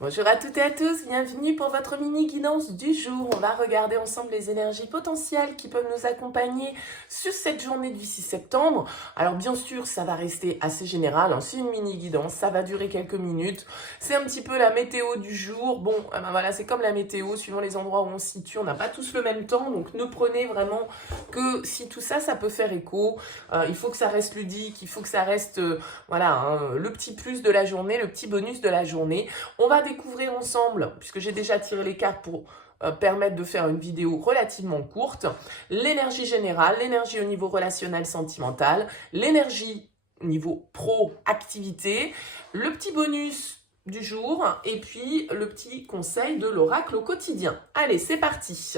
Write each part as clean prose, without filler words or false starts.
Bonjour à toutes et à tous, bienvenue pour votre mini-guidance du jour. On va regarder ensemble les énergies potentielles qui peuvent nous accompagner sur cette journée du 6 septembre. Alors bien sûr, ça va rester assez général, hein. C'est une mini-guidance, ça va durer quelques minutes. C'est un petit peu la météo du jour. Bon, voilà, c'est comme la météo, suivant les endroits où on se situe, on n'a pas tous le même temps. Donc ne prenez vraiment que si tout ça, ça peut faire écho. Il faut que ça reste ludique, il faut que ça reste voilà, hein, le petit plus de la journée, le petit bonus de la journée. On va découvrir ensemble, puisque j'ai déjà tiré les cartes pour permettre de faire une vidéo relativement courte, l'énergie générale, l'énergie au niveau relationnel sentimental, l'énergie au niveau pro-activité, le petit bonus du jour et puis le petit conseil de l'oracle au quotidien. Allez, c'est parti.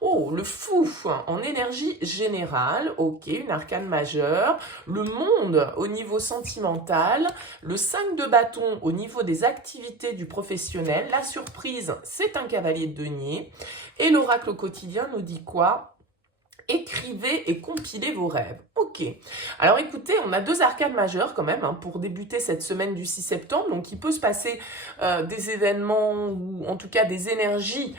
Oh, le fou en énergie générale, ok, une arcane majeure, le monde au niveau sentimental, le 5 de bâton au niveau des activités du professionnel, la surprise, c'est un cavalier de denier, et l'oracle au quotidien nous dit quoi ? Écrivez et compilez vos rêves. Ok. Alors écoutez, on a deux arcanes majeures quand même pour débuter cette semaine du 6 septembre. Donc il peut se passer des événements ou en tout cas des énergies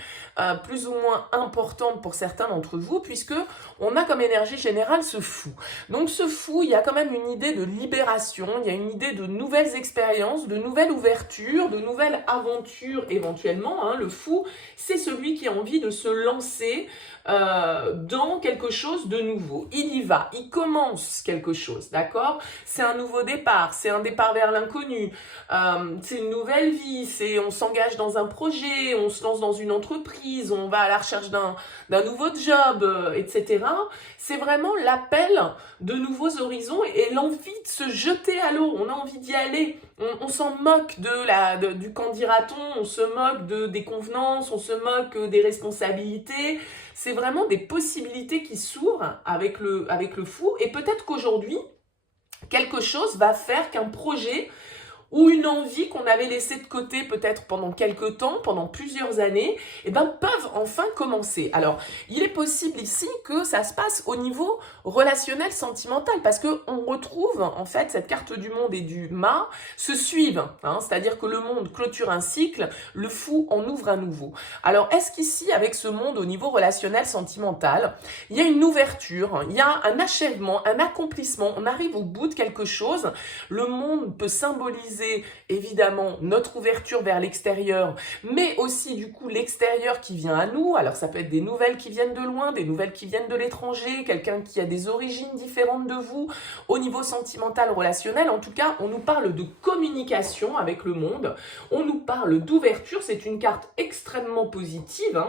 plus ou moins importantes pour certains d'entre vous, puisque on a comme énergie générale ce fou. Donc ce fou, il y a quand même une idée de libération, il y a une idée de nouvelles expériences, de nouvelles ouvertures, de nouvelles aventures éventuellement. Le fou, c'est celui qui a envie de se lancer dans quelque chose de nouveau. Il y va, il commence quelque chose, d'accord? C'est un nouveau départ, c'est un départ vers l'inconnu, c'est une nouvelle vie, on s'engage dans un projet, on se lance dans une entreprise, on va à la recherche d'un nouveau job, etc. C'est vraiment l'appel de nouveaux horizons et l'envie de se jeter à l'eau. On a envie d'y aller. On s'en moque du qu'en dira-t-on, on se moque des convenances, on se moque des responsabilités. C'est vraiment des possibilités qui s'ouvrent avec le fou. Et peut-être qu'aujourd'hui, quelque chose va faire qu'un projet ou une envie qu'on avait laissée de côté peut-être pendant quelques temps, pendant plusieurs années, peuvent enfin commencer. Alors, il est possible ici que ça se passe au niveau relationnel, sentimental, parce que on retrouve en fait cette carte du monde et du mât se suivent, c'est-à-dire que le monde clôture un cycle, le fou en ouvre un nouveau. Alors, est-ce qu'ici, avec ce monde au niveau relationnel, sentimental, il y a une ouverture, il y a un achèvement, un accomplissement, on arrive au bout de quelque chose, le monde peut symboliser évidemment notre ouverture vers l'extérieur, mais aussi du coup l'extérieur qui vient à nous. Alors ça peut être des nouvelles qui viennent de loin, des nouvelles qui viennent de l'étranger, quelqu'un qui a des origines différentes de vous, au niveau sentimental, relationnel. En tout cas, on nous parle de communication avec le monde, on nous parle d'ouverture, c'est une carte extrêmement positive,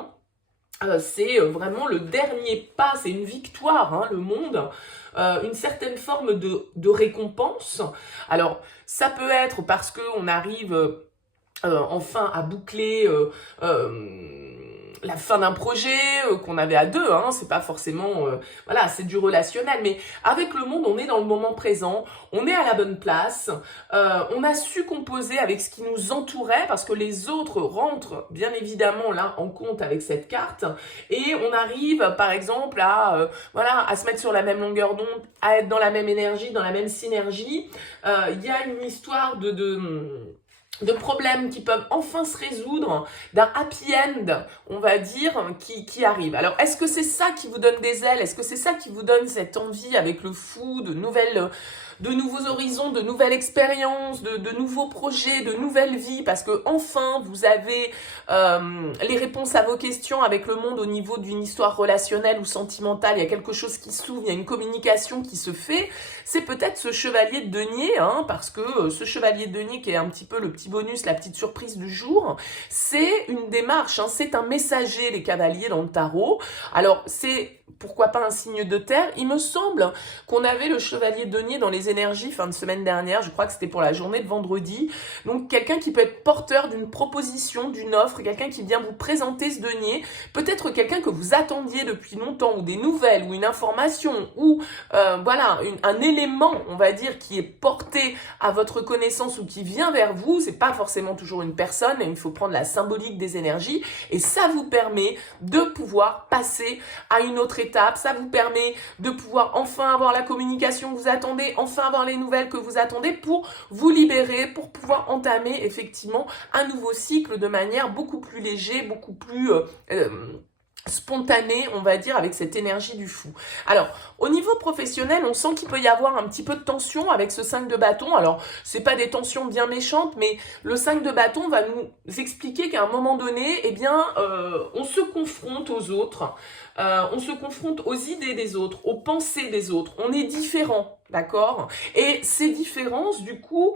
c'est vraiment le dernier pas, c'est une victoire, le monde, une certaine forme de récompense. Alors, ça peut être parce qu'on arrive enfin à boucler la fin d'un projet qu'on avait à deux, c'est pas forcément, voilà, c'est du relationnel, mais avec le monde, on est dans le moment présent, on est à la bonne place, on a su composer avec ce qui nous entourait, parce que les autres rentrent bien évidemment là en compte avec cette carte, et on arrive par exemple à, à se mettre sur la même longueur d'onde, à être dans la même énergie, dans la même synergie. Il y a une histoire de problèmes qui peuvent enfin se résoudre, d'un happy end, on va dire, qui arrive. Alors, est-ce que c'est ça qui vous donne des ailes? Est-ce que c'est ça qui vous donne cette envie avec le fou, de nouveaux horizons, de nouvelles expériences, de nouveaux projets, de nouvelles vies? Parce que enfin, vous avez les réponses à vos questions avec le monde au niveau d'une histoire relationnelle ou sentimentale. Il y a quelque chose qui s'ouvre, il y a une communication qui se fait. C'est peut-être ce chevalier de denier, parce que ce chevalier de denier qui est un petit peu le petit bonus, la petite surprise du jour, c'est une démarche, c'est un messager, les cavaliers dans le tarot. Alors, c'est pourquoi pas un signe de terre. Il me semble qu'on avait le chevalier de denier dans les énergies fin de semaine dernière, je crois que c'était pour la journée de vendredi. Donc, quelqu'un qui peut être porteur d'une proposition, d'une offre, quelqu'un qui vient vous présenter ce denier, peut-être quelqu'un que vous attendiez depuis longtemps, ou des nouvelles, ou une information, ou un élément, on va dire, qui est porté à votre connaissance ou qui vient vers vous. C'est pas forcément toujours une personne, il faut prendre la symbolique des énergies, et ça vous permet de pouvoir passer à une autre étape, ça vous permet de pouvoir enfin avoir la communication que vous attendez, enfin avoir les nouvelles que vous attendez pour vous libérer, pour pouvoir entamer effectivement un nouveau cycle de manière beaucoup plus léger, beaucoup plus spontané, on va dire, avec cette énergie du fou. Alors, au niveau professionnel, on sent qu'il peut y avoir un petit peu de tension avec ce 5 de bâton. Alors, c'est pas des tensions bien méchantes, mais le 5 de bâton va nous expliquer qu'à un moment donné, eh bien, on se confronte aux autres, on se confronte aux idées des autres, aux pensées des autres. On est différent. D'accord? Et ces différences, du coup,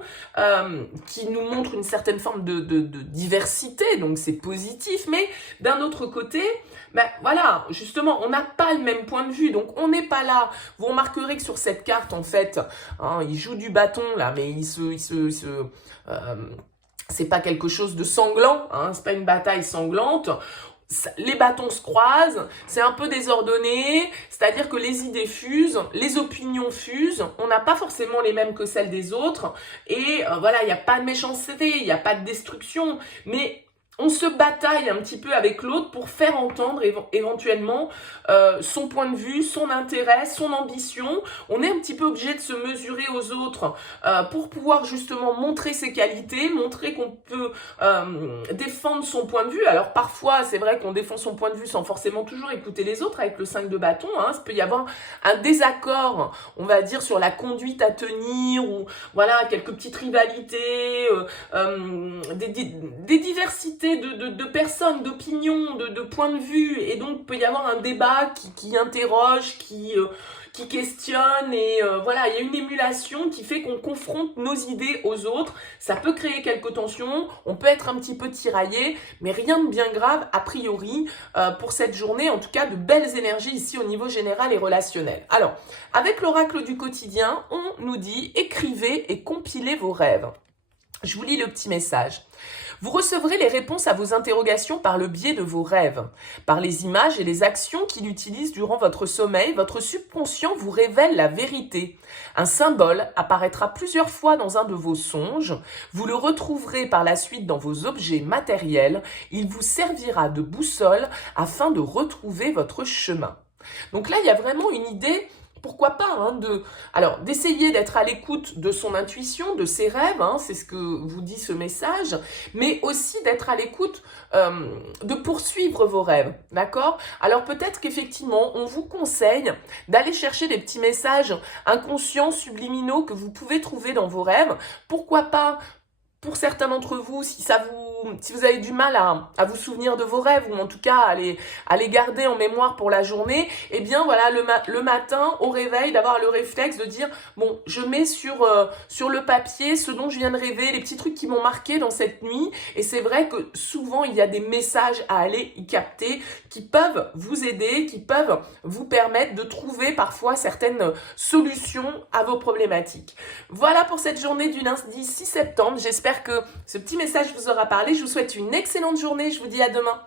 qui nous montrent une certaine forme de diversité, donc c'est positif, mais d'un autre côté, ben voilà, justement, on n'a pas le même point de vue, donc on n'est pas là. Vous remarquerez que sur cette carte, en fait, hein, il joue du bâton, là, mais c'est pas quelque chose de sanglant, hein, c'est pas une bataille sanglante. Les bâtons se croisent, c'est un peu désordonné, c'est-à-dire que les idées fusent, les opinions fusent, on n'a pas forcément les mêmes que celles des autres, et voilà, il n'y a pas de méchanceté, il n'y a pas de destruction, mais on se bataille un petit peu avec l'autre pour faire entendre éventuellement son point de vue, son intérêt, son ambition. On est un petit peu obligé de se mesurer aux autres pour pouvoir justement montrer ses qualités, montrer qu'on peut défendre son point de vue. Alors parfois, c'est vrai qu'on défend son point de vue sans forcément toujours écouter les autres avec le 5 de bâton. Hein. Il peut y avoir un désaccord, on va dire, sur la conduite à tenir ou voilà, quelques petites rivalités, des diversités de personnes, d'opinions, de points de vue, et donc il peut y avoir un débat qui interroge, qui questionne, et voilà, il y a une émulation qui fait qu'on confronte nos idées aux autres. Ça peut créer quelques tensions, on peut être un petit peu tiraillé, mais rien de bien grave a priori pour cette journée, en tout cas de belles énergies ici au niveau général et relationnel. Alors, avec l'oracle du quotidien, on nous dit écrivez et compilez vos rêves. Je vous lis le petit message. Vous recevrez les réponses à vos interrogations par le biais de vos rêves. Par les images et les actions qu'il utilise durant votre sommeil, votre subconscient vous révèle la vérité. Un symbole apparaîtra plusieurs fois dans un de vos songes. Vous le retrouverez par la suite dans vos objets matériels. Il vous servira de boussole afin de retrouver votre chemin. Donc là, il y a vraiment une idée. Pourquoi pas hein, d'essayer d'être à l'écoute de son intuition, de ses rêves, hein, c'est ce que vous dit ce message, mais aussi d'être à l'écoute, de poursuivre vos rêves, d'accord? Alors peut-être qu'effectivement, on vous conseille d'aller chercher des petits messages inconscients, subliminaux que vous pouvez trouver dans vos rêves. Pourquoi pas? Pour certains d'entre vous, si vous avez du mal à vous souvenir de vos rêves, ou en tout cas à les garder en mémoire pour la journée, eh bien voilà, le matin, au réveil, d'avoir le réflexe de dire, bon, je mets sur le papier ce dont je viens de rêver, les petits trucs qui m'ont marqué dans cette nuit, et c'est vrai que souvent, il y a des messages à aller y capter qui peuvent vous aider, qui peuvent vous permettre de trouver parfois certaines solutions à vos problématiques. Voilà pour cette journée du lundi 6 septembre, j'espère que ce petit message vous aura parlé. Je vous souhaite une excellente journée. Je vous dis à demain.